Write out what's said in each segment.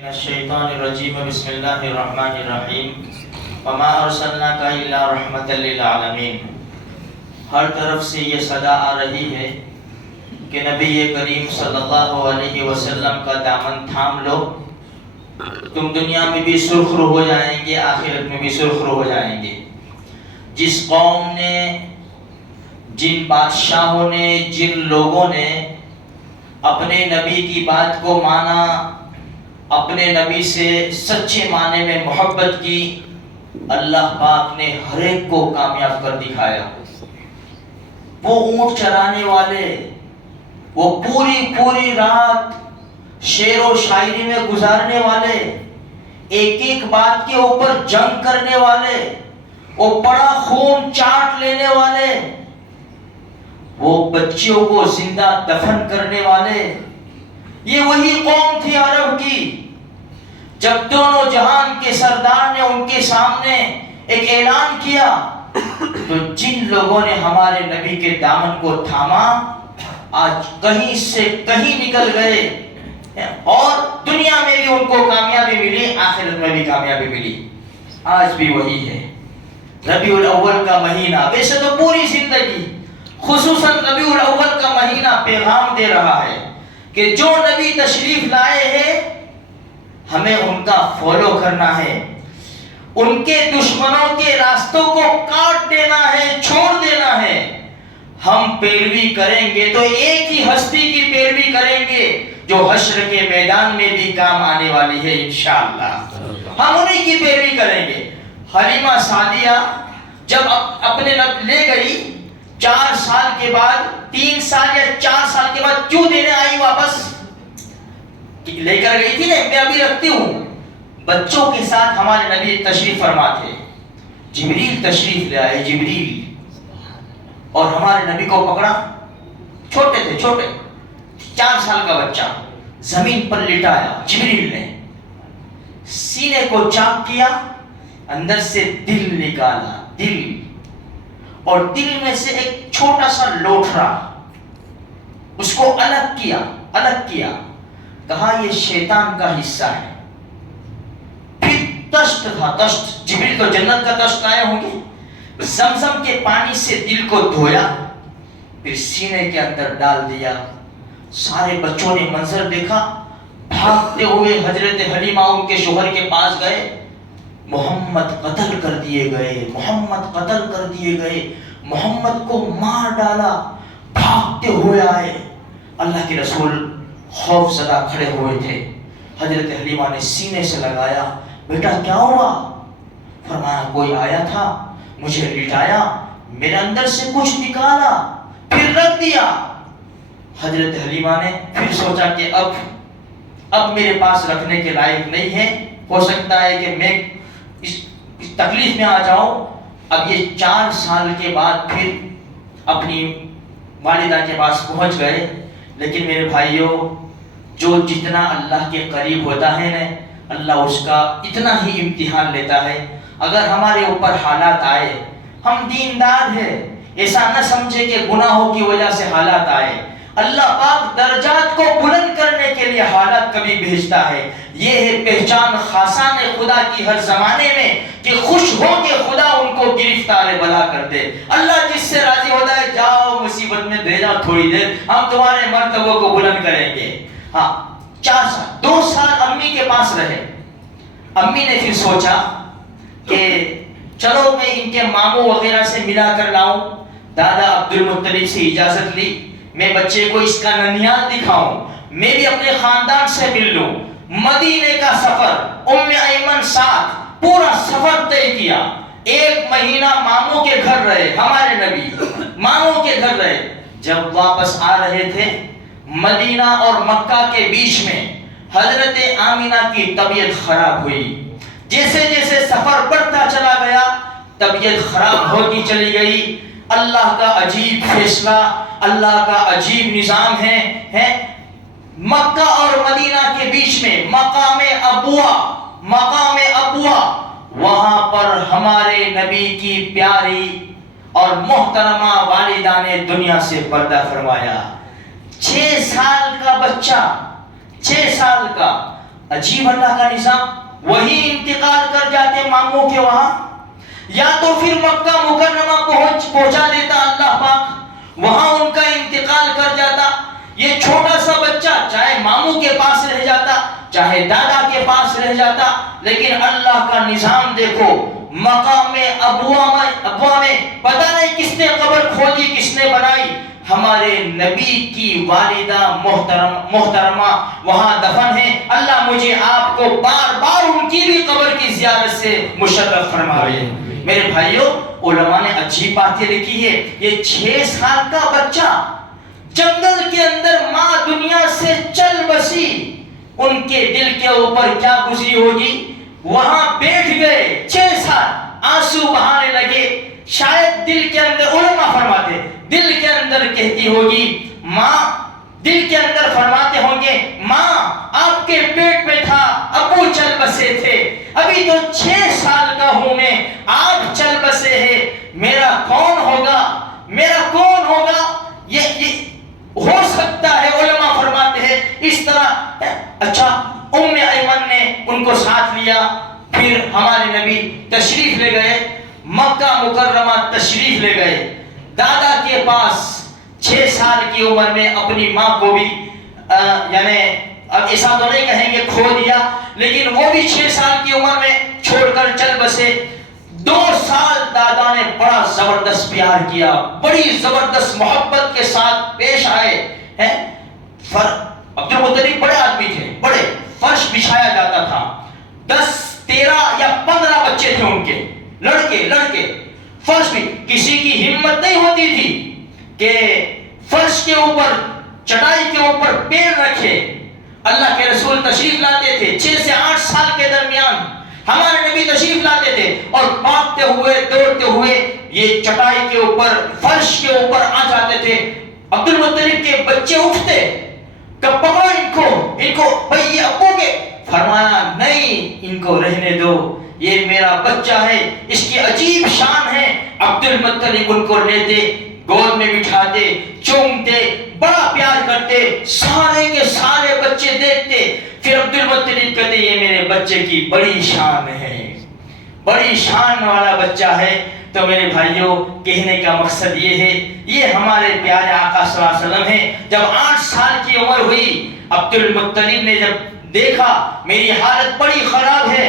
من الشیطان الرجیم بسم اللہ الرحمن الرحیم وما ارسلناک الا رحمتا للعالمین۔ ہر طرف سے یہ صدا آ رہی ہے کہ نبی کریم صلی اللہ علیہ وسلم کا دامن تھام لو، تم دنیا میں بھی سرخرو ہو جائیں گے، آخرت میں بھی سرخرو ہو جائیں گے۔ جس قوم نے، جن بادشاہوں نے، جن لوگوں نے اپنے نبی کی بات کو مانا، اپنے نبی سے سچے معنی میں محبت کی، اللہ پاک نے ہر ایک کو کامیاب کر دکھایا۔ وہ اونٹ چرانے والے، وہ پوری رات شعر و شاعری میں گزارنے والے، ایک ایک بات کے اوپر جنگ کرنے والے، وہ بڑا خون چاٹ لینے والے، وہ بچیوں کو زندہ دفن کرنے والے، یہ وہی قوم تھی عرب کی۔ جب دونوں جہان کے سردار نے ان کے سامنے ایک اعلان کیا تو جن لوگوں نے ہمارے نبی کے دامن کو تھاما آج کہیں سے کہیں نکل گئے، اور دنیا میں بھی ان کو کامیابی ملی، آخرت میں بھی کامیابی ملی۔ آج بھی وہی ہے۔ ربیع الاول کا مہینہ، ویسے تو پوری زندگی، خصوصاً ربیع الاول کا مہینہ پیغام دے رہا ہے کہ جو نبی تشریف لائے ہیں ہمیں ان کا فالو کرنا ہے، ان کے دشمنوں کے راستوں کو کاٹ دینا ہے، چھوڑ دینا ہے۔ ہم پیروی کریں گے تو ایک ہی ہستی کی پیروی کریں گے جو حشر کے میدان میں بھی کام آنے والی ہے انشاءاللہ۔ ہم انہی کی پیروی کریں گے۔ حلیمہ سعدیہ جب اپنے لے گئی 4 سال کے بعد، 3 سال یا 4 سال کے بعد کیوں دینے آئی واپس؟ لے کر گئی تھی نا، میں ابھی رکھتی ہوں۔ بچوں کے ساتھ ہمارے نبی تشریف فرما تھے، جبریل تشریف لے آئے، جبریل، اور ہمارے نبی کو پکڑا، چھوٹے تھے، 4 سال کا بچہ، زمین پر لٹایا، جبریل نے سینے کو چاک کیا، اندر سے دل نکالا، دل، اور دل میں سے ایک چھوٹا سا لوٹھڑا، اس کو الگ کیا، کہا یہ شیطان کا حصہ ہے۔ پھر تشت تھا، تشت، جبریل تو جنت کا تشت آئے ہوں گے، زمزم کے پانی سے دل کو دھویا، پھر سینے کے اندر ڈال دیا۔ سارے بچوں نے منظر دیکھا، بھاگتے ہوئے حضرت حلیمہ ان کے شوہر کے پاس گئے، محمد قتل کر دیے گئے، محمد قتل کر دیے گئے، محمد کو مار ڈالا۔ بھاگتے ہوئے آئے، اللہ کے رسول خوف زدہ کھڑے ہوئے تھے۔ حضرت حلیمہ نے سینے سے لگایا، بیٹا کیا ہوا؟ فرمایا کوئی آیا تھا، مجھے لٹایا، میرے اندر سے کچھ نکالا، پھر رکھ دیا۔ حضرت حلیمہ نے پھر سوچا کہ اب میرے پاس رکھنے کے لائق نہیں ہے، ہو سکتا ہے کہ میں اس تکلیف میں آ جاؤں۔ اب یہ 4 سال کے بعد پھر اپنی والدہ کے پاس پہنچ گئے۔ لیکن میرے بھائیوں، جو جتنا اللہ کے قریب ہوتا ہے نا، اللہ اس کا اتنا ہی امتحان لیتا ہے۔ اگر ہمارے اوپر حالات آئے، ہم دیندار ہیں، ایسا نہ سمجھے کہ گناہوں کی وجہ سے حالات آئے۔ اللہ پاک درجات کو بلند کرنے کے لیے حالات کبھی بھیجتا ہے۔ یہ ہے پہچان خاصان خدا کی ہر زمانے میں کہ خوش ہو کے خدا ان کو گرفتار بلا کر دے۔ اللہ جس سے راضی ہوتا ہے، جاؤ مصیبت میں دے جاؤ تھوڑی دیر، ہم تمہارے مرتبوں کو بلند کریں گے۔ ہاں، 4 سال، 2 سال امی کے پاس رہے۔ امی نے پھر سوچا کہ چلو میں ان کے ماموں وغیرہ سے ملا کر لاؤں۔ دادا عبد المطلب سے اجازت لی، میں بچے کو اس کا ننیال دکھاؤں، میں بھی اپنے خاندان سے مل لوں۔ مدینے کا سفر، ام ایمن ساتھ، پورا سفر طے کیا۔ 1 مہینہ ماموں کے گھر رہے، ہمارے نبی ماموں کے گھر رہے۔ جب واپس آ رہے تھے، مدینہ اور مکہ کے بیچ میں حضرت آمینہ کی طبیعت خراب ہوئی۔ جیسے جیسے سفر بڑھتا چلا گیا، طبیعت خراب ہوتی چلی گئی۔ اللہ کا عجیب فیصلہ، اللہ کا عجیب نظام ہے۔ مکہ اور مدینہ کے بیچ میں مقام ابوا، وہاں پر ہمارے نبی کی پیاری اور محترمہ والدہ نے دنیا سے پردہ فرمایا۔ 6 سال کا بچہ، 6 سال کا، عجیب اللہ کا نظام، وہی انتقال کر جاتے ماموں کے وہاں، یا تو پھر مکہ مکرمہ پہنچا دیتا اللہ پاک، وہاں ان کا انتقال کر جاتا۔ یہ چھوٹا سا بچہ چاہے ماموں کے پاس رہ جاتا چاہے دادا کے پاس رہ جاتا، لیکن اللہ کا نظام دیکھو، مقام ابوا میں پتہ نہیں کس نے قبر کھودی، کس نے بنائی، ہمارے نبی کی والدہ محترمہ وہاں دفن ہے۔ اللہ مجھے آپ کو بار بار ان کی بھی قبر کی زیارت سے مشرف فرمائے۔ میرے بھائیوں، علماء نے عجیب باتیں لکھی ہے۔ یہ 6 سال کا بچہ جنگل کے اندر ماں دنیا سے چل بسی، ان کے دل کے اوپر کیا گزری ہوگی؟ وہاں بیٹھ گئے 6 سال، آنسو بہانے لگے، شاید دل کے اندر، علماء فرماتے دل کے اندر کہتی ہوگی ماں، دل کے اندر فرماتے ہوں گے ماں آپ کے پیٹ میں تھا، ابو چل بسے تھے، ابھی تو 6 سال کا ہوں میں، آپ چل بسے ہیں، میرا کون ہوگا، میرا کون ہوگا؟ یہ ہو سکتا ہے، علماء فرماتے ہیں اس طرح۔ اچھا، ام ایمن نے ان کو ساتھ لیا، پھر ہمارے نبی تشریف لے گئے، مکہ مکرمہ تشریف لے گئے، دادا کے پاس 6 سال کی عمر میں اپنی ماں کو بھی یعنی اب ایسا تو نہیں کہیں گے کھو دیا، لیکن وہ بھی 6 سال کی عمر میں چھوڑ کر چل بسے۔ 2 سال دادا نے بڑا زبردست پیار کیا، بڑی زبردست محبت کے ساتھ پیش آئے ہیں۔ عبد المطلب بڑے آدمی تھے، بڑے، فرش بچھایا جاتا تھا، 10 13 یا 15 بچے تھے ان کے، لڑکے، فرش بھی، کسی کی ہمت نہیں ہوتی تھی کہ فرش کے اوپر، چٹائی کے اوپر پیر رکھے۔ اللہ کے رسول تشریف لاتے تھے 6 سے 8 سال کے درمیان، ہمارے نبی تشریف لاتے تھے اور بھاگتے ہوئے دوڑتے ہوئے یہ چٹائی کے اوپر، فرش کے اوپر آ جاتے تھے۔ عبد المطلب کے بچے اٹھتے، کب پکڑو ان کو بھئی یہ ابو کے، فرمایا نہیں، ان کو رہنے دو، یہ میرا بچہ ہے، اس کی عجیب شان ہے۔ عبد المطلب ان کو لیتے، گود میں بٹھاتے، چومتے، بڑا پیار کرتے، سارے کے سارے بچے دیکھتے، پھر عبد المطلب کہتے یہ میرے بچے کی بڑی شان ہے، بڑی شان والا بچہ ہے۔ تو میرے بھائیوں، کہنے کا مقصد یہ ہے، یہ ہمارے پیارے آقا صلی اللہ علیہ وسلم ہیں۔ جب 8 سال کی عمر ہوئی، عبد المطلب نے جب دیکھا میری حالت بڑی خراب ہے،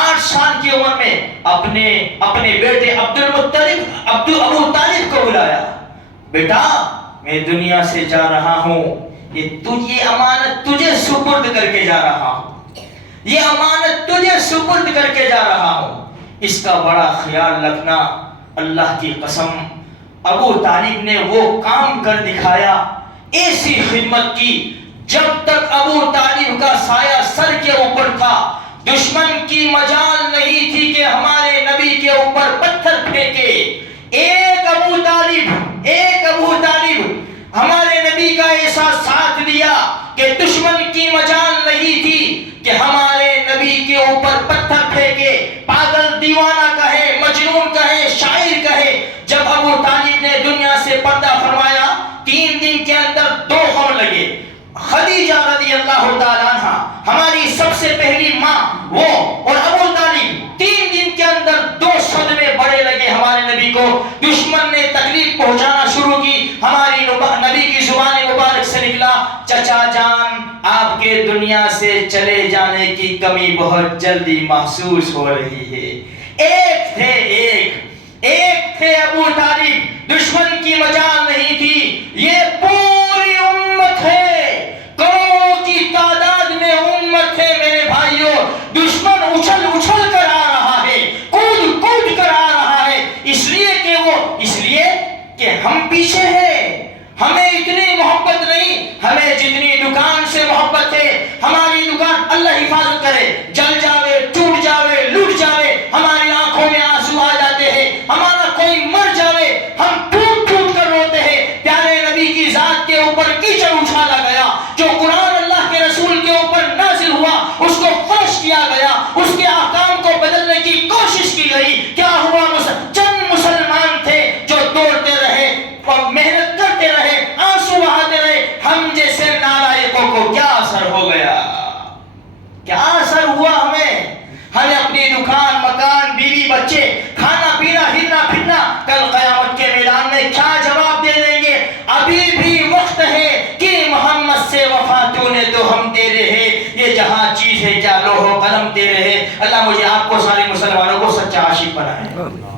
8 سال کی عمر میں اپنے بیٹے عبد المطلب ابو طالب کو بلایا، بیٹا میں دنیا سے جا رہا ہوں، یہ امانت تجھے سپرد کر کے جا رہا ہوں، یہ امانت تجھے سپرد کر کے جا رہا ہوں، اس کا بڑا خیال رکھنا۔ اللہ کی قسم، ابو طالب نے وہ کام کر دکھایا، ایسی خدمت کی، جب تک ابو طالب کا سایہ سر کے اوپر تھا، دشمن کی مجال نہیں تھی کہ ہمارے نبی کے اوپر پتھر پھینکے۔ ایک ابو طالب ہمارے نبی کا ایسا ساتھ دیا کہ دشمن کی مجال نہیں تھی کہ ہمارے نبی کے اوپر پتھر پھینکے، پاگل دیوانہ کہے، مجنون کہے، شاعر کہے۔ جب ابو طالب نے دنیا سے پردہ فرمایا، 3 دن کے اندر 2 غم لگے۔ خدیجہ رضی اللہ تعالیٰ عنہ، ہماری سب سے پہلی ماں، وہ اور ابو طالب، 3 دن کے اندر 2 صدمے بڑے لگے ہمارے نبی کو۔ دشمن نے تکلیف پہنچانا شروع کی، ہماری نبی کی زبان مبارک سے نکلا، چچا جان آپ کے دنیا سے چلے جانے کی کمی بہت جلدی محسوس ہو رہی ہے۔ ایک تھے ابو طالب، دشمن کی مجال نہیں تھی، یہ پوری امت ہے، کروڑوں کی تعداد میں امت ہے میرے بھائیوں۔ دشمن اچھل کر آ رہا ہے، کود کر آ رہا ہے، اس لیے کہ ہم پیچھے ہیں، ہمیں اتنی محبت نہیں، ہمیں جتنی دکان سے محبت ہے، ہماری دکان اللہ حفاظت کرے، جل جاوے، ٹوٹ جاوے، لوٹ جاوے، ہماری آنکھوں میں آنسو آ جاتے ہیں، ہمارا کوئی مر جاوے، ہم ٹوٹ کر روتے ہیں۔ پیارے نبی کی ذات کے اوپر کیچڑ اچھالا گیا، جو قرآن اللہ کے رسول کے اوپر نازل ہوا اس کو فرش کیا گیا، اس کے احکام کو بدلنے کی کوشش کی گئی۔ کیا ہوا؟ چند مسلمان تھے جو دوڑتے رہے، محنت کرتے رہے، آنسو بہاتے رہے، ہم جیسے نالائقوں کو کیا اثر ہو گیا؟ کیا چیز ہے، کیا لوح و قلم تیرے ہے۔ اللہ مجھے آپ کو سارے مسلمانوں کو سچا عاشق بنائے۔